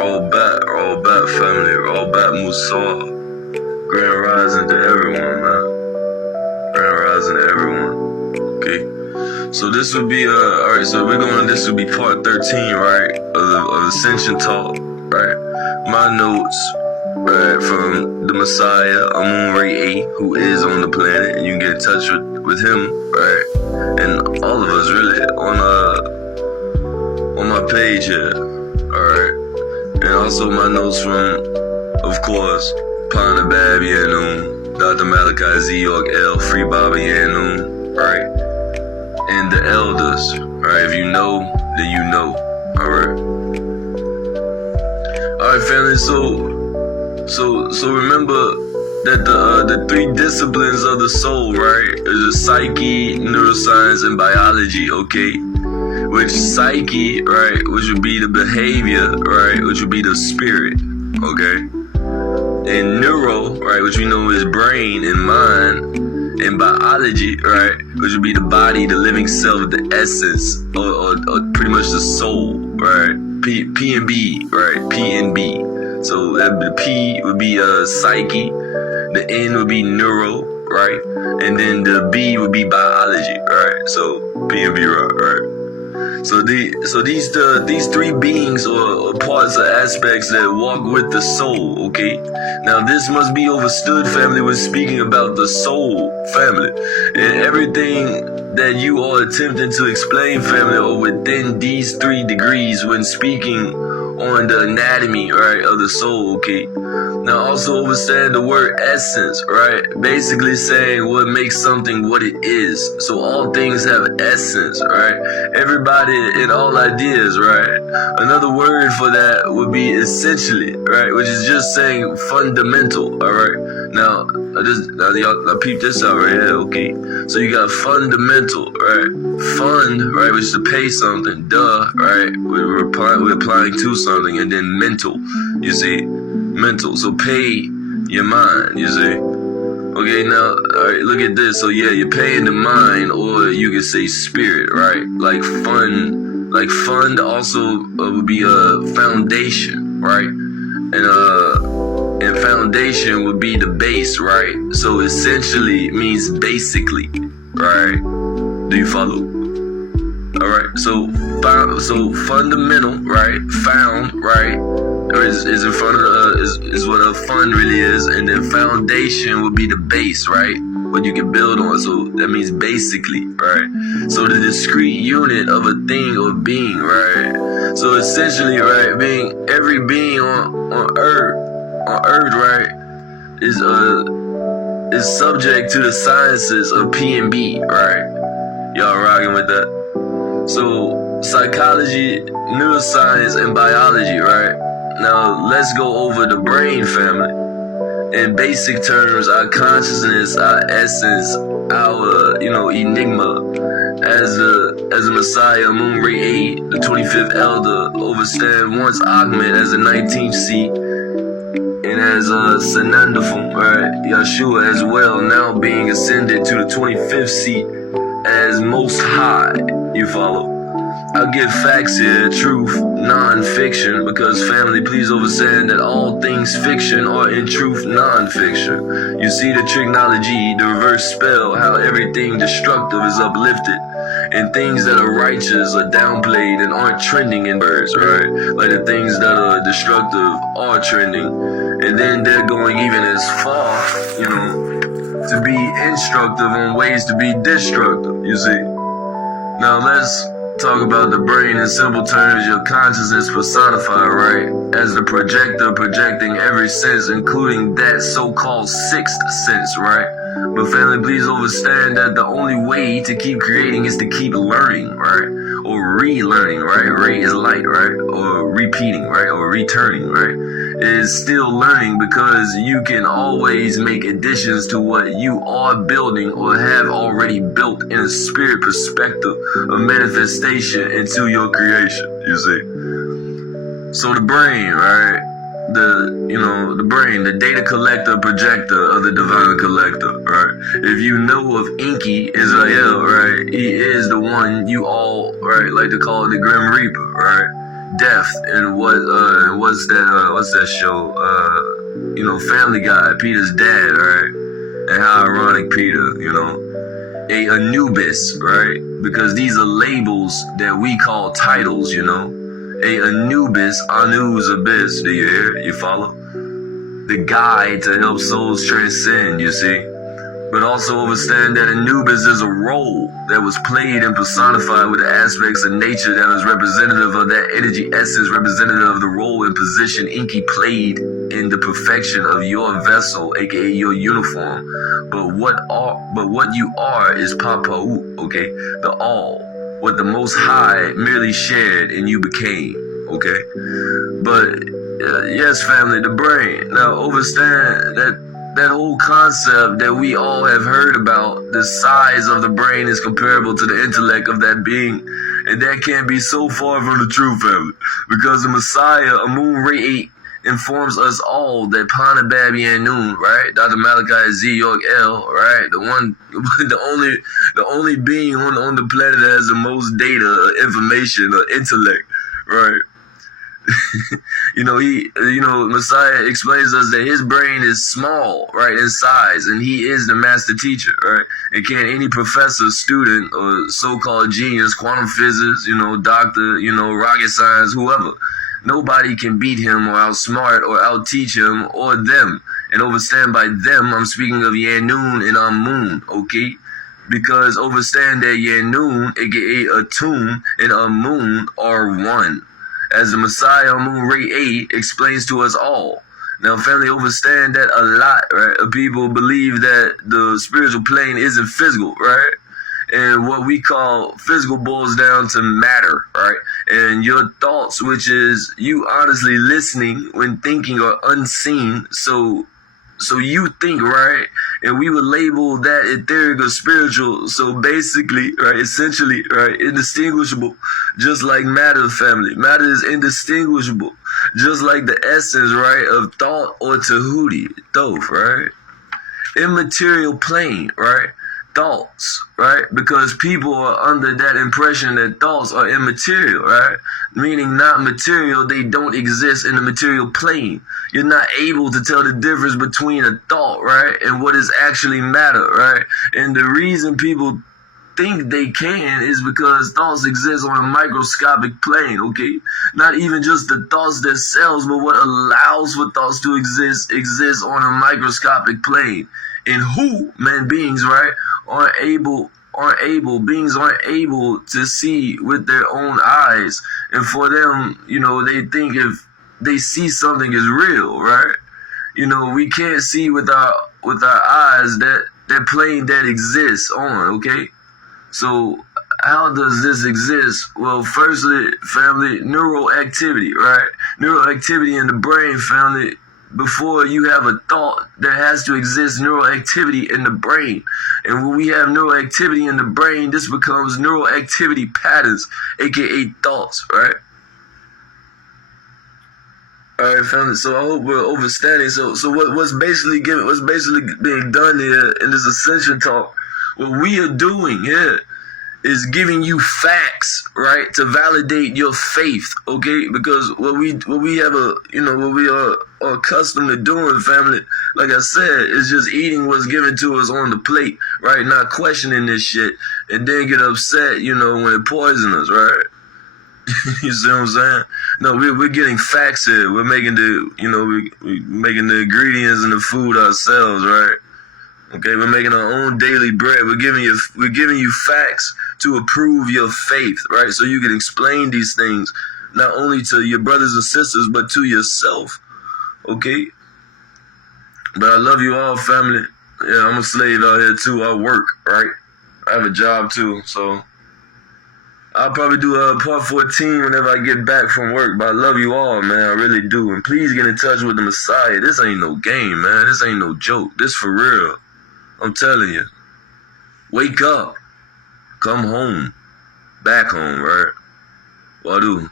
All back family, all back Musa. Grand rising to everyone, man. Grand rising to everyone. Okay. So this would be alright, so this would be part 13, right? Of Ascension talk, right? My notes, right, from the Messiah, Amun Ray A, who is on the planet, and you can get in touch with him, right? And all of us really on my page here, alright? And also my notes from, of course, Panda Bab Yanun, Dr. Malachi Z York L, Free Baba Yanun, right? And the elders, right? If you know, then you know, alright? Alright, family, so remember that the three disciplines of the soul, right, is the psyche, neuroscience, and biology, okay? Which psyche, right, which would be the behavior, right, which would be the spirit, okay? And neuro, right, which we know is brain and mind, and biology, right, which would be the body, the living self, the essence, or pretty much the soul, right? P and B, right? P and B. So the P would be psyche, the N would be neuro, right? And then the B would be biology, right? So P and B, right? So these three beings or parts or aspects that walk with the soul, okay? Now this must be understood, family, when speaking about the soul, family. And everything that you are attempting to explain, family, are within these 3 degrees when speaking on the anatomy, right, of the soul, okay? Now also understand the word essence, right? Basically saying what makes something what it is. So all things have essence, right? Everybody and all ideas, right? Another word for that would be essentially, right? Which is just saying fundamental, alright? Now y'all peep this out right here, okay? So you got fundamental, right? Fund, right, which is to pay something, right? We're applying to something, and then mental, you see? Mental, so pay your mind, you see? Okay, now, alright, look at this. So yeah, you're paying the mind, or you could say spirit, right? Like fund also would be a foundation, right? And foundation would be the base, right? So essentially means basically, right? Do you follow? Alright, so fundamental, right? Found, right? Or is in front of is what a fund really is, and then foundation would be the base, right? What you can build on. So that means basically, right? So the discrete unit of a thing or being, right? So essentially, right, every being on earth, right, is subject to the sciences of P and B, right? Y'all rocking with that? So psychology, neuroscience, and biology, right? Now, let's go over the brain, family. In basic terms, our consciousness, our essence, our, enigma, as a Messiah, Moon Ray 8, the 25th elder, overstand once Ahmed as the 19th seat, and as Sanandafum, right, Yeshua as well, now being ascended to the 25th seat as Most High, you follow? I'll give facts here, truth, non-fiction, because family, please understand that all things fiction are in truth non-fiction. You see the trigonology, the reverse spell, how everything destructive is uplifted, and things that are righteous are downplayed and aren't trending in words, right? Like the things that are destructive are trending, and then they're going even as far, to be instructive on ways to be destructive, you see. Now let's talk about the brain in simple terms. Your consciousness personified, right, as the projector projecting every sense, including that so-called sixth sense, right? But family, please understand that the only way to keep creating is to keep learning, right? Or relearning, right? Ray is light, right? Or repeating, right? Or returning, right? Is still learning, because you can always make additions to what you are building or have already built in a spirit perspective of manifestation into your creation, you see. So the brain, right? The brain, the data collector, projector of the divine collector, right? If you know of Inky Israel, right, he is the one you all, right, like to call the Grim Reaper, right? death in what's that show? Family Guy, Peter's dad, right? And how ironic Peter, a Anubis, right? Because these are labels that we call titles, A Anubis, Anu's abyss, do you hear? You follow? The guide to help souls transcend, you see? But also understand that Anubis is a role that was played and personified with the aspects of nature that was representative of that energy essence, representative of the role and position Inky played in the perfection of your vessel, aka your uniform. But what you are is Papa'u, okay? The all, what the Most High merely shared and you became, okay? But yes, family, the brain. Now understand that whole concept that we all have heard about, the size of the brain is comparable to the intellect of that being, and that can't be so far from the truth, family, because the Messiah, Amun Ray 8, informs us all that Panabab Yanun, right, Dr. Malachi Z. York L, right, the only being on the planet that has the most data, or information, or intellect, right. Messiah explains us that his brain is small, right, in size, and he is the master teacher, right? And can any professor, student, or so-called genius, quantum physics, doctor, rocket science, whoever, nobody can beat him or outsmart or outteach him or them. And understand by them, I'm speaking of Yanun and Amun, okay? Because understand that Yanun, aka Atun, and Amun are one. As the Messiah, Amun Ray 8, explains to us all. Now, family, understand that a lot, right, of people believe that the spiritual plane isn't physical, right? And what we call physical boils down to matter, right? And your thoughts, which is you honestly listening when thinking, are unseen. So you think, right? And we would label that etheric or spiritual. So basically, right, essentially, right, indistinguishable. Just like matter, family. Matter is indistinguishable. Just like the essence, right, of thought or tahuti, thoth, right? Immaterial plane, right? Thoughts, right? Because people are under that impression that thoughts are immaterial, right? Meaning not material, they don't exist in the material plane. You're not able to tell the difference between a thought, right, and what is actually matter, right? And the reason people think they can is because thoughts exist on a microscopic plane, okay? Not even just the thoughts themselves, but what allows for thoughts to exist exists on a microscopic plane. And who, beings, right, beings aren't able to see with their own eyes. And for them, they think if they see something is real, right? We can't see with our eyes that plane that exists on, okay? So how does this exist? Well, firstly, family, neural activity, right? Neural activity in the brain, family. Before you have a thought, there has to exist neural activity in the brain. And when we have neural activity in the brain, this becomes neural activity patterns, aka thoughts, right? All right, family. So I hope we're understanding. So what's basically being done here in this Ascension talk? What we are doing here is giving you facts, right, to validate your faith, okay? Because what we are accustomed to doing, family, like I said, is just eating what's given to us on the plate, right? Not questioning this shit, and then get upset, when it poisons us, right? You see what I'm saying? No, we're getting facts here. We're making we're making the ingredients in the food ourselves, right? Okay, we're making our own daily bread. We're giving you facts to approve your faith, right? So you can explain these things not only to your brothers and sisters, but to yourself. Okay? But I love you all, family. Yeah, I'm a slave out here too. I work, right? I have a job too, so I'll probably do part 14 whenever I get back from work. But I love you all, man. I really do. And please get in touch with the Messiah. This ain't no game, man. This ain't no joke. This for real. I'm telling you. Wake up. Come home. Back home, right? Wadu.